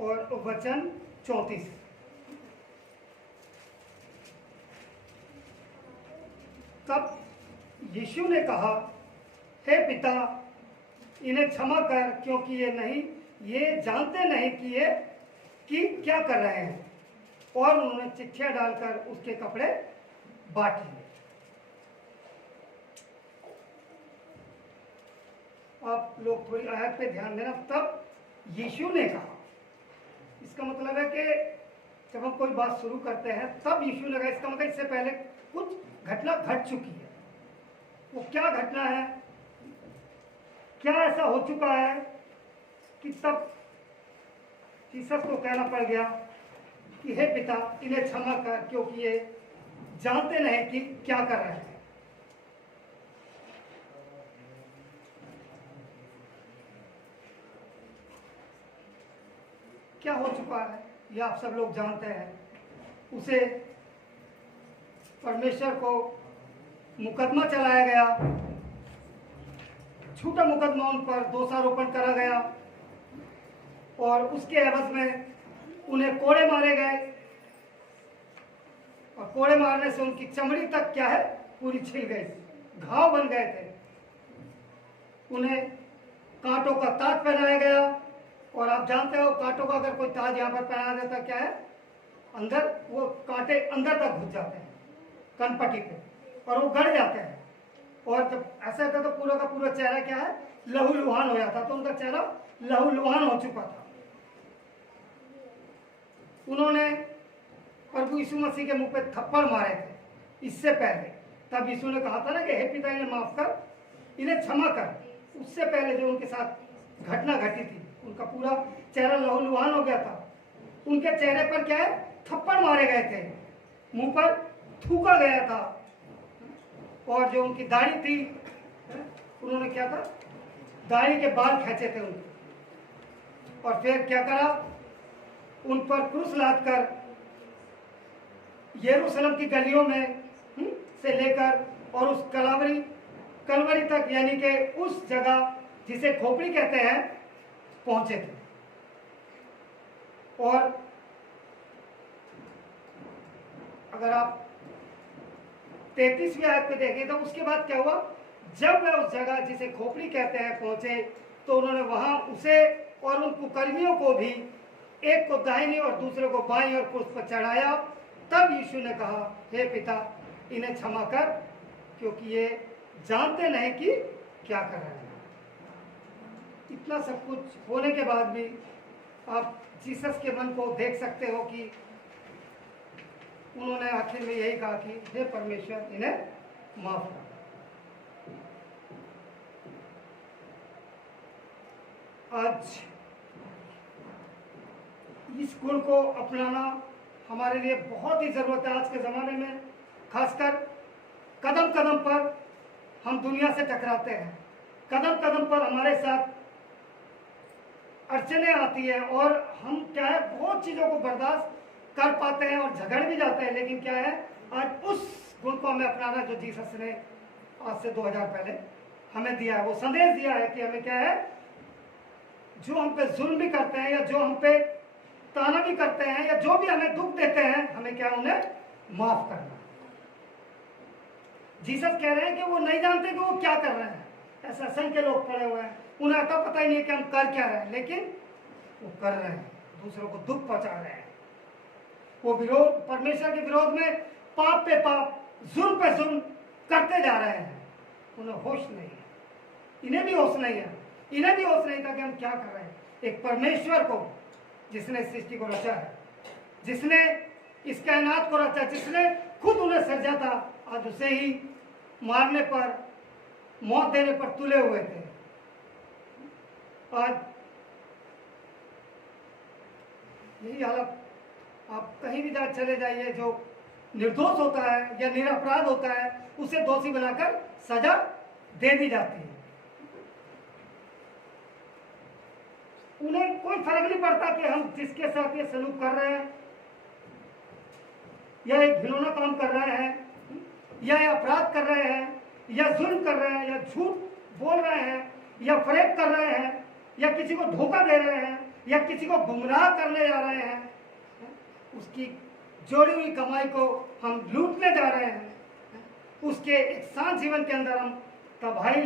और वचन 34। तब यीशु ने कहा, हे पिता, इन्हें क्षमा कर, क्योंकि ये जानते नहीं कि क्या कर रहे हैं। और उन्होंने चिट्ठियां डालकर उसके कपड़े बांट लिए। आप लोग थोड़ी आयत पे ध्यान देना। तब यीशु ने कहा, इसका मतलब है कि जब हम कोई बात शुरू करते हैं तब यीशु ने कहा, इसका मतलब इससे पहले कुछ घटना घट चुकी है। वो क्या घटना है, क्या ऐसा हो चुका है कि तब जीसस को कहना पड़ गया कि हे पिता, इन्हें क्षमा कर, क्योंकि ये जानते नहीं कि क्या कर रहे हैं। क्या हो चुका है ये आप सब लोग जानते हैं। उसे परमेश्वर को मुकदमा चलाया गया, झूठा मुकदमा उन पर दोषारोपण करा गया और उसके एवज में उन्हें कोड़े मारे गए। और कोड़े मारने से उनकी चमड़ी तक क्या है, पूरी छिल गई, घाव बन गए थे। उन्हें कांटों का ताज पहनाया गया। और आप जानते हो, कांटों का अगर कोई ताज यहाँ पर पहना देता, क्या है, अंदर वो कांटे अंदर तक घुस जाते हैं कनपट्टी पे, और वो गड़ जाते हैं। और जब ऐसा होता तो पूरा का पूरा चेहरा क्या है, लहूलुहान हो जाता। तो उनका चेहरा लहूलुहान हो चुका था। उन्होंने प्रभु यीशु मसीह के मुंह पे थप्पड़ मारे थे इससे पहले। तब यीशु ने कहा था ना कि हे पिता, इन्हें माफ कर, इन्हें क्षमा कर। उससे पहले जो उनके साथ घटना घटी थी, उनका पूरा चेहरा लहूलुहान हो गया था। उनके चेहरे पर क्या है, थप्पड़ मारे गए थे, मुंह पर थूका गया था। और जो उनकी दाढ़ी थी, उन्होंने क्या था, दाढ़ी के बाल खींचे थे उनके। और फिर क्या करा, उन पर क्रूस लादकर यरूशलेम की गलियों में से लेकर और उस कलवरी तक, यानी कि उस जगह जिसे खोपड़ी कहते हैं, पहुंचे थे। और अगर आप 33वीं आयत पे देखें तो उसके बाद क्या हुआ, जब वे उस जगह जिसे खोपड़ी कहते हैं पहुंचे, तो उन्होंने वहां उसे और उन कुकर्मियों को भी, एक को दाहिनी और दूसरे को बाईं और क्रूस पर चढ़ाया। तब यीशु ने कहा, हे पिता, इन्हें क्षमा कर, क्योंकि ये जानते नहीं कि क्या कर रहे हैं। इतना सब कुछ होने के बाद भी आप जीसस के मन को देख सकते हो कि उन्होंने आखिर में यही कहा कि हे परमेश्वर, इन्हें माफ कर। आज इस गुण को अपनाना हमारे लिए बहुत ही जरूरत है। आज के ज़माने में खासकर कदम कदम पर हम दुनिया से टकराते हैं, कदम कदम पर हमारे साथ अड़चने आती है और हम क्या है, बहुत चीज़ों को बर्दाश्त कर पाते हैं और झगड़ भी जाते हैं। लेकिन क्या है, आज उस गुण को हमें अपनाना जो जीसस ने आज से 2000 पहले हमें दिया है। वो संदेश दिया है कि हमें क्या है, जो हम पे जुल्म भी करते हैं या जो हम पे ताना भी करते हैं या जो भी हमें दुख देते हैं, हमें क्या, उन्हें माफ करना। जीसस कह रहे हैं कि वो नहीं जानते कि वो क्या कर रहे हैं। ऐसे असंख्य लोग पड़े हुए हैं, उन्हें आता पता ही नहीं कि हम कर क्या रहे हैं, लेकिन वो कर रहे हैं, दूसरों को दुख पहुंचा रहे हैं। वो विरोध, परमेश्वर के विरोध में पाप पे पाप, जुल्म पे जुल्म करते जा रहे हैं। उन्हें होश नहीं है, इन्हें भी होश नहीं है, इन्हें भी होश नहीं था कि हम क्या कर रहे हैं। एक परमेश्वर को, जिसने सृष्टि को रचा है, जिसने इस कायनात को रचा, जिसने खुद उन्हें सृजा था, आज उसे ही मारने पर, मौत देने पर तुले हुए थे। आज यही हालत, आप कहीं भी चले जाइए, जो निर्दोष होता है या निरपराध होता है, उसे दोषी बनाकर सजा दे दी जाती है। उन्हें कोई फर्क नहीं पड़ता कि हम जिसके साथ ये सलूक कर रहे हैं, या एक घिनौना काम कर रहे हैं, या अपराध कर रहे हैं, या जुल्म कर रहे हैं, या झूठ बोल रहे हैं, या फरेब कर रहे हैं, या किसी को धोखा दे रहे हैं, या किसी को गुमराह करने जा रहे हैं, उसकी जोड़ी हुई कमाई को हम लूटने जा रहे हैं, उसके एक शांत जीवन के अंदर हम तबाही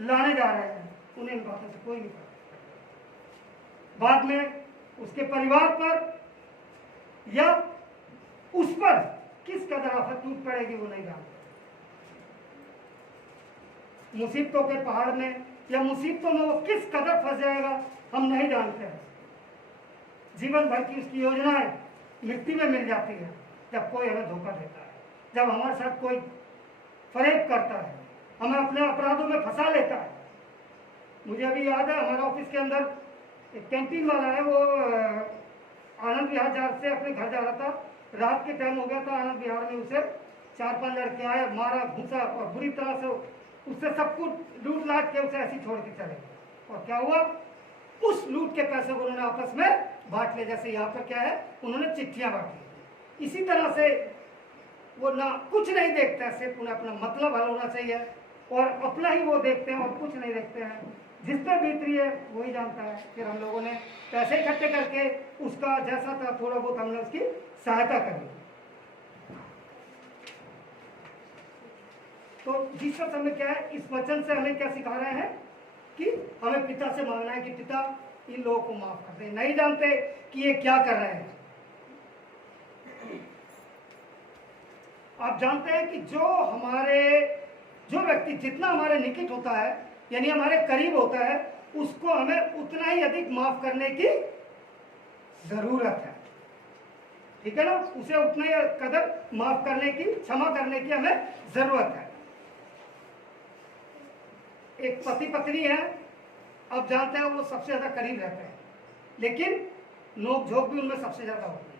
लाने जा रहे हैं, उन्हें इन बातों से कोई नहीं पता। बाद में उसके परिवार पर या उस पर किस कदर आफत टूट पड़ेगी वो नहीं जानते। मुसीबतों के पहाड़ में या मुसीबतों में वो किस कदर फंस जाएगा हम नहीं जानते हैं। जीवन भर की उसकी योजनाएं मिट्टी में मिल जाती है जब कोई हमें धोखा देता है, जब हमारे साथ कोई फरेब करता है, हमें अपने अपराधों में फंसा लेता है। मुझे अभी याद है, हमारे ऑफिस के अंदर एक कैंटीन वाला है, वो आनंद विहार से अपने घर जा रहा था, रात के टाइम हो गया था। आनंद विहार में उसे 4-5 लड़के आए, मारा, घुसा और बुरी तरह से उससे सब कुछ लूट लाट के उसे ऐसे छोड़ के चले गए। और क्या हुआ, उस लूट के पैसे को उन्होंने आपस में बांट ले। जैसे यहाँ पर क्या है, उन्होंने चिट्ठियां बांटी। इसी तरह से वो ना कुछ नहीं देखते हैं, सिर्फ उन्हें अपना मतलब हल होना चाहिए और अपना ही वो देखते हैं और कुछ नहीं देखते हैं। जिस पर बीत रही है वही जानता है। फिर हम लोगों ने पैसे इकट्ठे करके उसका जैसा था थोड़ा बहुत हमने उसकी सहायता करी। तो जिस शब्द हमें क्या है, इस वचन से हमें क्या सिखा रहे हैं कि हमें पिता से मांगना है कि पिता इन लोगों को माफ कर दे। नहीं जानते कि ये क्या कर रहे हैं। आप जानते हैं कि जो व्यक्ति जितना हमारे निकट होता है, यानी हमारे करीब होता है, उसको हमें उतना ही अधिक माफ करने की जरूरत है। ठीक है ना, उसे उतना ही कदर माफ करने की, क्षमा करने की हमें जरूरत है। एक पति पत्नी है, आप जानते हैं वो सबसे ज्यादा करीब रहते हैं, लेकिन नोक झोंक भी उनमें सबसे ज्यादा होती है,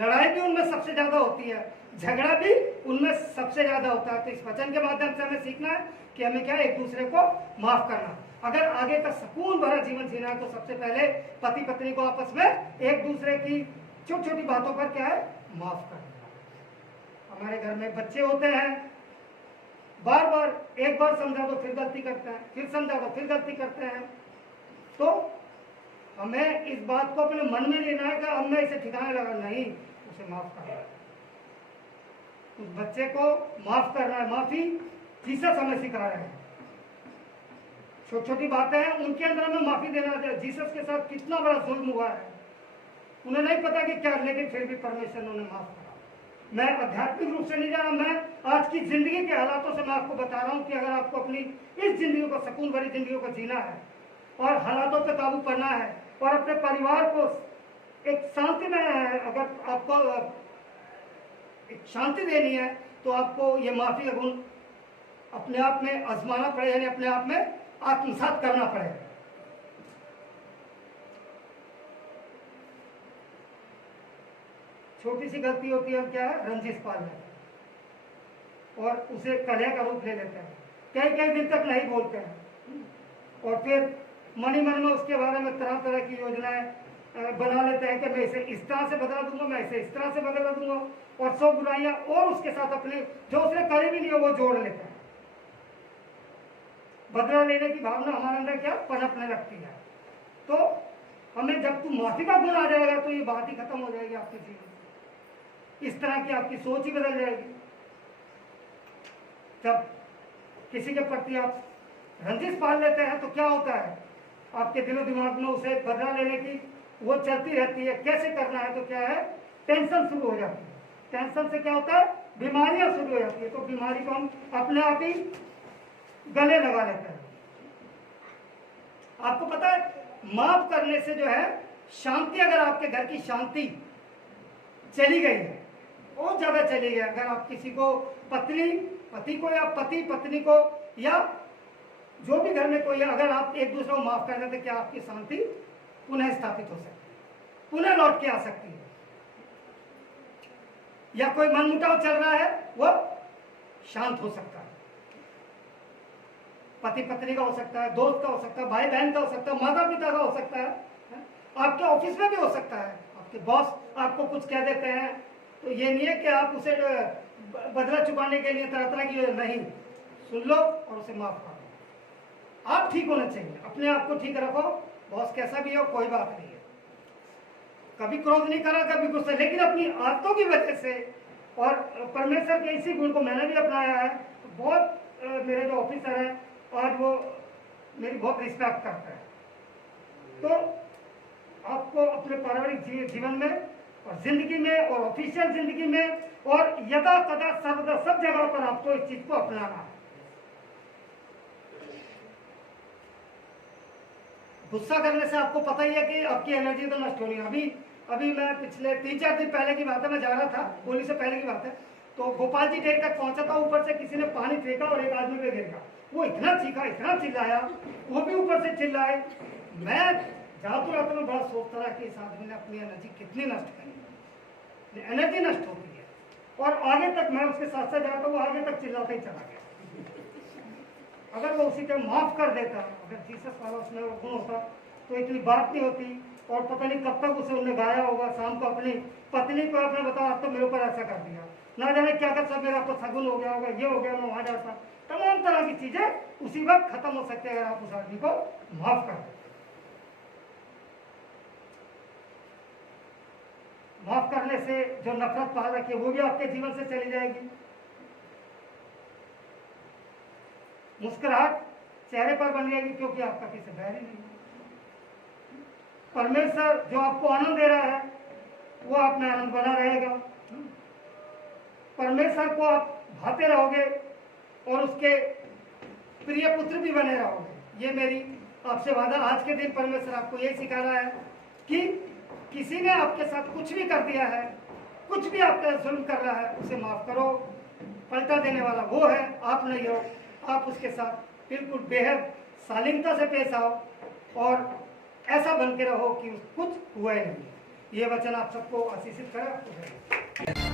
लड़ाई भी उनमें सबसे ज्यादा होती है, झगड़ा भी उनमें सबसे ज्यादा होता है। तो इस वचन के माध्यम से हमें सीखना है कि हमें क्या है, एक दूसरे को माफ करना। अगर आगे का सुकून भरा जीवन जीना है तो सबसे पहले पति पत्नी को आपस में एक दूसरे की छोटी छोटी बातों पर क्या है, माफ करना। हमारे घर में बच्चे होते हैं, बार बार एक बार समझा दो फिर गलती करते हैं, फिर समझा दो फिर गलती करते हैं। तो हमें इस बात को अपने मन में लेना है कि अब मैं इसे ठिकाने लगा, नहीं, उसे माफ करना है, उस बच्चे को माफ करना है। माफी जीसस हमें सिखा रहे हैं। छोटी छोटी बातें हैं, उनके अंदर हमें माफी देना चाहिए। जीसस के साथ कितना बड़ा जुल्म हुआ है, उन्हें नहीं पता कि क्या, लेकिन फिर भी परमेश्वर ने उन्हें माफ करा। मैं आध्यात्मिक रूप से नहीं जा रहा, मैं आज की जिंदगी के हालातों से मैं आपको बता रहा हूं कि अगर आपको अपनी इस जिंदगी को, सुकून भरी जिंदगी को जीना है और हालातों पर काबू करना है और अपने परिवार को एक शांति में, अगर आपको एक शांति देनी है तो आपको ये माफी का गुण अपने आप में आजमाना पड़ेगा, यानी अपने आप में आत्मसात करना पड़ेगा। छोटी सी गलती होती है, हम क्या है, रंजिश पाल लेते हैं और उसे कलह का रूप ले लेते हैं, कई कई दिन तक नहीं बोलते हैं और फिर मन ही मन में उसके बारे में तरह तरह की योजनाएं बना लेते हैं कि मैं इसे इस तरह से बदला दूंगा, मैं इसे इस तरह से बदला दूंगा, और 100 बुराइयां और उसके साथ अपने जो उसने करे भी नहीं हो वो जोड़ लेते हैं। बदला लेने की भावना हमारे अंदर क्या पनपने लगती है। तो हमें जब तू माफी का गुण आ जाएगा तो ये बात ही खत्म हो जाएगी आपके जीवन, इस तरह की आपकी सोच ही बदल जाएगी। जब किसी के प्रति आप रंजिश पाल लेते हैं तो क्या होता है, आपके दिलो दिमाग में उसे बदला लेने की वो चलती रहती है, कैसे करना है, तो क्या है, टेंशन शुरू हो जाती है। टेंशन से क्या होता है, बीमारियां शुरू हो जाती है। तो बीमारी को हम अपने आप ही गले लगा लेते हैं। आपको पता है, माफ करने से जो है शांति, अगर आपके घर की शांति चली गई है, बहुत ज्यादा चली गई, अगर आप किसी को पति को या पति पत्नी को या जो भी घर में कोई है, अगर आप एक दूसरे को माफ कर देते, क्या आपकी शांति पुनः स्थापित हो सकती है, पुनः लौट के आ सकती है। या कोई मनमुटाव चल रहा है वो शांत हो सकता है, पति पत्नी का हो सकता है, दोस्त का हो सकता है, भाई बहन का हो सकता है, माता पिता का हो सकता है, आपके ऑफिस में भी हो सकता है। आपके बॉस आपको कुछ कह देते हैं तो ये नहीं है कि आप उसे बदला चुकाने के लिए तरह तरह की, नहीं, सुन लो और उसे माफ करो। आप ठीक होना चाहिए, अपने आप को ठीक रखो, बॉस कैसा भी हो कोई बात नहीं है, कभी क्रोध नहीं करा, कभी गुस्सा, लेकिन अपनी आदतों की वजह से और परमेश्वर के इसी गुण को मैंने भी अपनाया है। बहुत मेरे जो ऑफिसर हैं आज वो मेरी बहुत रिस्पेक्ट करते हैं। तो आपको अपने पारिवारिक जीवन में और जिंदगी में और ऑफिशियल जिंदगी में और यदा कदा सर्वदा सब जगह पर आपको इस चीज को अपनाना है। गुस्सा करने से आपको पता ही है कि आपकी एनर्जी तो नष्ट होनी है। अभी मैं पिछले 3-4 दिन पहले की बात है, मैं जा रहा था, होली से पहले की बात है, तो गोपाल जी डेर तक पहुंचा था। ऊपर से किसी ने पानी फेंका और एक आदमी पे गिर गया। वो इतना चीखा, इतना चिल्लाया, वो भी ऊपर से चिल्लाए। मैं जाते रात में बड़ा सोचता रहा कि इस आदमी ने अपनी एनर्जी कितनी नष्ट करी। एनर्जी नष्ट होती है और आगे तक मैं उसके साथ साथ जाता, वो आगे तक चिल्लाता ही चला गया। अगर वो उसी टाइम माफ कर देता, अगर जीसस वाला उसमें वो गुण होता तो इतनी बात नहीं होती। और पता नहीं कब तक उसे उन्हें गाया होगा। शाम को अपनी पत्नी को आपने बताया आप तो मेरे ऊपर ऐसा कर दिया, ना जाने क्या कर सब मेरा आपको सगुन हो गया होगा, ये हो गया, मैं वहां जाता। तमाम तरह की चीजें उसी वक्त खत्म हो सकती है अगर आप उस आदमी को माफ कर देते। माफ करने से जो नफरत पाल रखी है वो भी आपके जीवन से चली जाएगी। मुस्कुराहट चेहरे पर बन जाएगी क्योंकि आपका किसी बैर ही नहीं। परमेश्वर जो आपको आनंद दे रहा है वो आप में आनंद बना रहेगा। परमेश्वर को आप भाते रहोगे और उसके प्रिय पुत्र भी बने रहोगे। ये मेरी आपसे वादा। आज के दिन परमेश्वर आपको ये सिखा रहा है कि किसी ने आपके साथ कुछ भी कर दिया है, कुछ भी आपका जुल्म कर रहा है, उसे माफ करो। पलटा देने वाला वो है, आप नहीं हो। आप उसके साथ बिल्कुल बेहद शालीनता से पेश आओ और ऐसा बन के रहो कि कुछ हुआ ही नहीं। ये वचन आप सबको आशीषित करे।